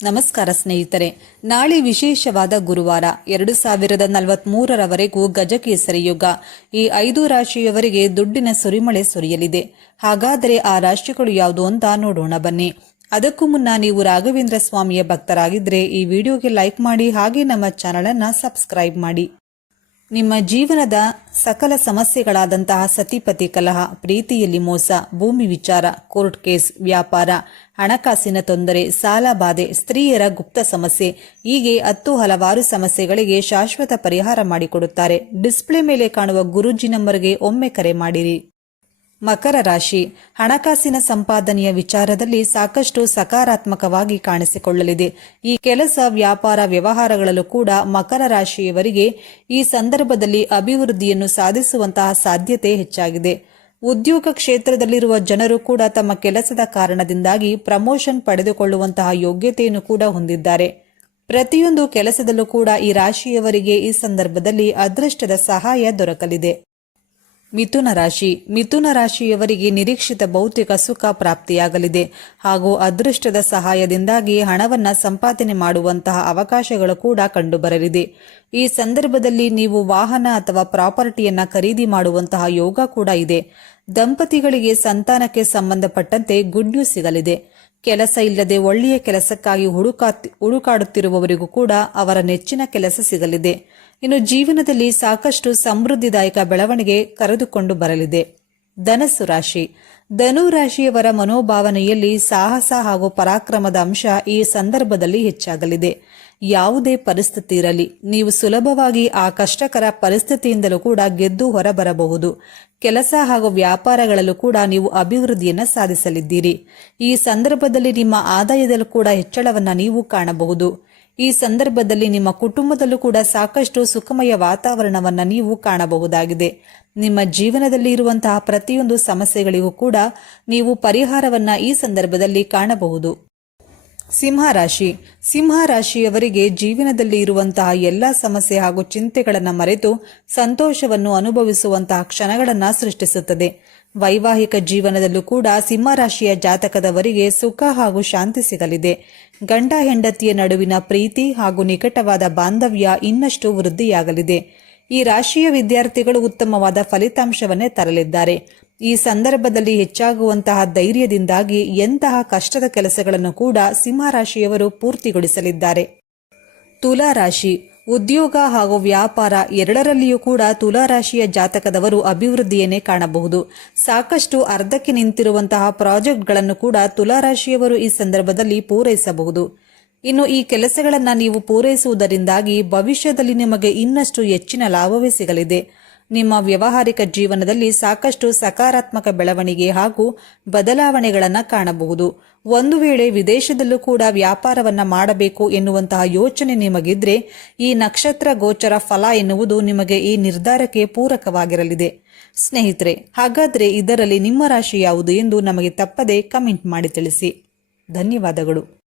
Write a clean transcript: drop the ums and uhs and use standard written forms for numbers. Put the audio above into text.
ನಮಸ್ಕಾರ ಸ್ನೇಹಿತರೆ, ನಾಳೆ ವಿಶೇಷವಾದ ಗುರುವಾರ 2043ರವರೆಗೂ ಗಜಕೇಸರಿ ಯುಗ. ಈ 5 ರಾಶಿಯವರಿಗೆ ದುಡ್ಡಿನ ಸುರಿಮಳೆ ಸುರಿಯಲಿದೆ. ಹಾಗಾದರೆ ಆ ರಾಶಿಗಳು ಯಾವುದು ಅಂತ ನೋಡೋಣ ಬನ್ನಿ. ಅದಕ್ಕೂ ಮುನ್ನ ನೀವು ರಾಘವೇಂದ್ರ ಸ್ವಾಮಿಯ ಭಕ್ತರಾಗಿದ್ದರೆ ಈ ವಿಡಿಯೋಗೆ ಲೈಕ್ ಮಾಡಿ, ಹಾಗೆ ನಮ್ಮ ಚಾನಲ್ ಅನ್ನು ಸಬ್ಸ್ಕ್ರೈಬ್ ಮಾಡಿ. ನಿಮ್ಮ ಜೀವನದ ಸಕಲ ಸಮಸ್ಯೆಗಳಾದಂತಹ ಸತಿಪತಿ ಕಲಹ, ಪ್ರೀತಿಯಲ್ಲಿ ಮೋಸ, ಭೂಮಿ ವಿಚಾರ, ಕೋರ್ಟ್ ಕೇಸ್, ವ್ಯಾಪಾರ, ಹಣಕಾಸಿನ ತೊಂದರೆ, ಸಾಲ ಬಾಧೆ, ಸ್ತ್ರೀಯರ ಗುಪ್ತ ಸಮಸ್ಯೆ, ಹೀಗೆ ಹಲವಾರು ಸಮಸ್ಯೆಗಳಿಗೆ ಶಾಶ್ವತ ಪರಿಹಾರ ಮಾಡಿಕೊಡುತ್ತಾರೆ. ಡಿಸ್ಪ್ಲೇ ಮೇಲೆ ಕಾಣುವ ಗುರೂಜಿ ನಂಬರ್ಗೆ ಒಮ್ಮೆ ಕರೆ ಮಾಡಿರಿ. ಮಕರ ರಾಶಿ, ಹಣಕಾಸಿನ ಸಂಪಾದನೆಯ ವಿಚಾರದಲ್ಲಿ ಸಾಕಷ್ಟು ಸಕಾರಾತ್ಮಕವಾಗಿ ಕಾಣಿಸಿಕೊಳ್ಳಲಿದೆ. ಈ ಕೆಲಸ, ವ್ಯಾಪಾರ, ವ್ಯವಹಾರಗಳಲ್ಲೂ ಕೂಡ ಮಕರ ರಾಶಿಯವರಿಗೆ ಈ ಸಂದರ್ಭದಲ್ಲಿ ಅಭಿವೃದ್ಧಿಯನ್ನು ಸಾಧಿಸುವಂತಹ ಸಾಧ್ಯತೆ ಹೆಚ್ಚಾಗಿದೆ. ಉದ್ಯೋಗ ಕ್ಷೇತ್ರದಲ್ಲಿರುವ ಜನರು ಕೂಡ ತಮ್ಮ ಕೆಲಸದ ಕಾರಣದಿಂದಾಗಿ ಪ್ರಮೋಷನ್ ಪಡೆದುಕೊಳ್ಳುವಂತಹ ಯೋಗ್ಯತೆಯನ್ನು ಕೂಡ ಹೊಂದಿದ್ದಾರೆ. ಪ್ರತಿಯೊಂದು ಕೆಲಸದಲ್ಲೂ ಕೂಡ ಈ ರಾಶಿಯವರಿಗೆ ಈ ಸಂದರ್ಭದಲ್ಲಿ ಅದೃಷ್ಟದ ಸಹಾಯ ದೊರಕಲಿದೆ. ಮಿಥುನ ರಾಶಿ, ಮಿಥುನ ರಾಶಿಯವರಿಗೆ ನಿರೀಕ್ಷಿತ ಭೌತಿಕ ಸುಖ ಪ್ರಾಪ್ತಿಯಾಗಲಿದೆ ಹಾಗೂ ಅದೃಷ್ಟದ ಸಹಾಯದಿಂದಾಗಿ ಹಣವನ್ನು ಸಂಪಾದನೆ ಮಾಡುವಂತಹ ಅವಕಾಶಗಳು ಕೂಡ ಕಂಡುಬರಲಿದೆ. ಈ ಸಂದರ್ಭದಲ್ಲಿ ನೀವು ವಾಹನ ಅಥವಾ ಪ್ರಾಪರ್ಟಿಯನ್ನ ಖರೀದಿ ಮಾಡುವಂತಹ ಯೋಗ ಕೂಡ ಇದೆ. ದಂಪತಿಗಳಿಗೆ ಸಂತಾನಕ್ಕೆ ಸಂಬಂಧಪಟ್ಟಂತೆ ಗುಡ್ ನ್ಯೂಸ್ ಸಿಗಲಿದೆ. ಕೆಲಸ ಇಲ್ಲದೆ ಒಳ್ಳೆಯ ಕೆಲಸಕ್ಕಾಗಿ ಹುಡುಕಾಡುತ್ತಿರುವವರಿಗೂ ಕೂಡ ಅವರ ನೆಚ್ಚಿನ ಕೆಲಸ ಸಿಗಲಿದೆ. ಇನ್ನು ಜೀವನದಲ್ಲಿ ಸಾಕಷ್ಟು ಸಮೃದ್ಧಿದಾಯಕ ಬೆಳವಣಿಗೆ ಕರೆದುಕೊಂಡು ಬರಲಿದೆ. ಧನಸ್ಸು ರಾಶಿ, ಧನು ರಾಶಿಯವರ ಮನೋಭಾವನೆಯಲ್ಲಿ ಸಾಹಸ ಹಾಗೂ ಪರಾಕ್ರಮದ ಅಂಶ ಈ ಸಂದರ್ಭದಲ್ಲಿ ಹೆಚ್ಚಾಗಲಿದೆ. ಯಾವುದೇ ಪರಿಸ್ಥಿತಿ ಇರಲಿ, ನೀವು ಸುಲಭವಾಗಿ ಆ ಕಷ್ಟಕರ ಪರಿಸ್ಥಿತಿಯಿಂದಲೂ ಕೂಡ ಗೆದ್ದು ಹೊರಬರಬಹುದು. ಕೆಲಸ ಹಾಗೂ ವ್ಯಾಪಾರಗಳಲ್ಲೂ ಕೂಡ ನೀವು ಅಭಿವೃದ್ಧಿಯನ್ನು ಸಾಧಿಸಲಿದ್ದೀರಿ. ಈ ಸಂದರ್ಭದಲ್ಲಿ ನಿಮ್ಮ ಆದಾಯದಲ್ಲೂ ಕೂಡ ಹೆಚ್ಚಳವನ್ನು ನೀವು ಕಾಣಬಹುದು. ಈ ಸಂದರ್ಭದಲ್ಲಿ ನಿಮ್ಮ ಕುಟುಂಬದಲ್ಲೂ ಕೂಡ ಸಾಕಷ್ಟು ಸುಖಮಯ ವಾತಾವರಣವನ್ನು ನೀವು ಕಾಣಬಹುದಾಗಿದೆ. ನಿಮ್ಮ ಜೀವನದಲ್ಲಿ ಇರುವಂತಹ ಪ್ರತಿಯೊಂದು ಸಮಸ್ಯೆಗಳಿಗೂ ಕೂಡ ನೀವು ಪರಿಹಾರವನ್ನ ಈ ಸಂದರ್ಭದಲ್ಲಿ ಕಾಣಬಹುದು. ಸಿಂಹರಾಶಿ, ಸಿಂಹರಾಶಿಯವರಿಗೆ ಜೀವನದಲ್ಲಿ ಇರುವಂತಹ ಎಲ್ಲ ಸಮಸ್ಯೆ ಹಾಗೂ ಚಿಂತೆಗಳನ್ನು ಮರೆತು ಸಂತೋಷವನ್ನು ಅನುಭವಿಸುವಂತಹ ಕ್ಷಣಗಳನ್ನು ಸೃಷ್ಟಿಸುತ್ತದೆ. ವೈವಾಹಿಕ ಜೀವನದಲ್ಲೂ ಕೂಡ ಸಿಂಹರಾಶಿಯ ಜಾತಕದವರಿಗೆ ಸುಖ ಹಾಗೂ ಶಾಂತಿ ಸಿಗಲಿದೆ. ಗಂಡ ಹೆಂಡತಿಯ ನಡುವಿನ ಪ್ರೀತಿ ಹಾಗೂ ನಿಕಟವಾದ ಬಾಂಧವ್ಯ ಇನ್ನಷ್ಟು ವೃದ್ಧಿಯಾಗಲಿದೆ. ಈ ರಾಶಿಯ ವಿದ್ಯಾರ್ಥಿಗಳು ಉತ್ತಮವಾದ ಫಲಿತಾಂಶವನ್ನೇ ತರಲಿದ್ದಾರೆ. ಈ ಸಂದರ್ಭದಲ್ಲಿ ಹೆಚ್ಚಾಗುವಂತಹ ಧೈರ್ಯದಿಂದಾಗಿ ಎಂತಹ ಕಷ್ಟದ ಕೆಲಸಗಳನ್ನು ಕೂಡ ಸಿಂಹರಾಶಿಯವರು ಪೂರ್ತಿಗೊಳಿಸಲಿದ್ದಾರೆ. ತುಲಾ ರಾಶಿ, ಉದ್ಯೋಗ ಹಾಗೂ ವ್ಯಾಪಾರ ಎರಡರಲ್ಲಿಯೂ ಕೂಡ ತುಲಾರಾಶಿಯ ಜಾತಕದವರು ಅಭಿವೃದ್ಧಿಯನ್ನೇ ಕಾಣಬಹುದು. ಸಾಕಷ್ಟು ಅರ್ಧಕ್ಕೆ ನಿಂತಿರುವಂತಹ ಪ್ರಾಜೆಕ್ಟ್ಗಳನ್ನು ಕೂಡ ತುಲಾರಾಶಿಯವರು ಈ ಸಂದರ್ಭದಲ್ಲಿ ಪೂರೈಸಬಹುದು. ಇನ್ನು ಈ ಕೆಲಸಗಳನ್ನು ನೀವು ಪೂರೈಸುವುದರಿಂದಾಗಿ ಭವಿಷ್ಯದಲ್ಲಿ ನಿಮಗೆ ಇನ್ನಷ್ಟು ಹೆಚ್ಚಿನ ಲಾಭವೇ ಸಿಗಲಿದೆ. ನಿಮ್ಮ ವ್ಯಾವಹಾರಿಕ ಜೀವನದಲ್ಲಿ ಸಾಕಷ್ಟು ಸಕಾರಾತ್ಮಕ ಬೆಳವಣಿಗೆ ಹಾಗೂ ಬದಲಾವಣೆಗಳನ್ನು ಕಾಣಬಹುದು. ಒಂದು ವೇಳೆ ವಿದೇಶದಲ್ಲೂ ಕೂಡ ವ್ಯಾಪಾರವನ್ನ ಮಾಡಬೇಕು ಎನ್ನುವಂತಹ ಯೋಚನೆ ನಿಮಗಿದ್ರೆ ಈ ನಕ್ಷತ್ರ ಗೋಚರ ಫಲ ಎನ್ನುವುದು ನಿಮಗೆ ಈ ನಿರ್ಧಾರಕ್ಕೆ ಪೂರಕವಾಗಿರಲಿದೆ. ಸ್ನೇಹಿತರೆ, ಹಾಗಾದ್ರೆ ಇದರಲ್ಲಿ ನಿಮ್ಮ ರಾಶಿ ಯಾವುದು ಎಂದು ನಮಗೆ ತಪ್ಪದೆ ಕಮೆಂಟ್ ಮಾಡಿ ತಿಳಿಸಿ. ಧನ್ಯವಾದಗಳು.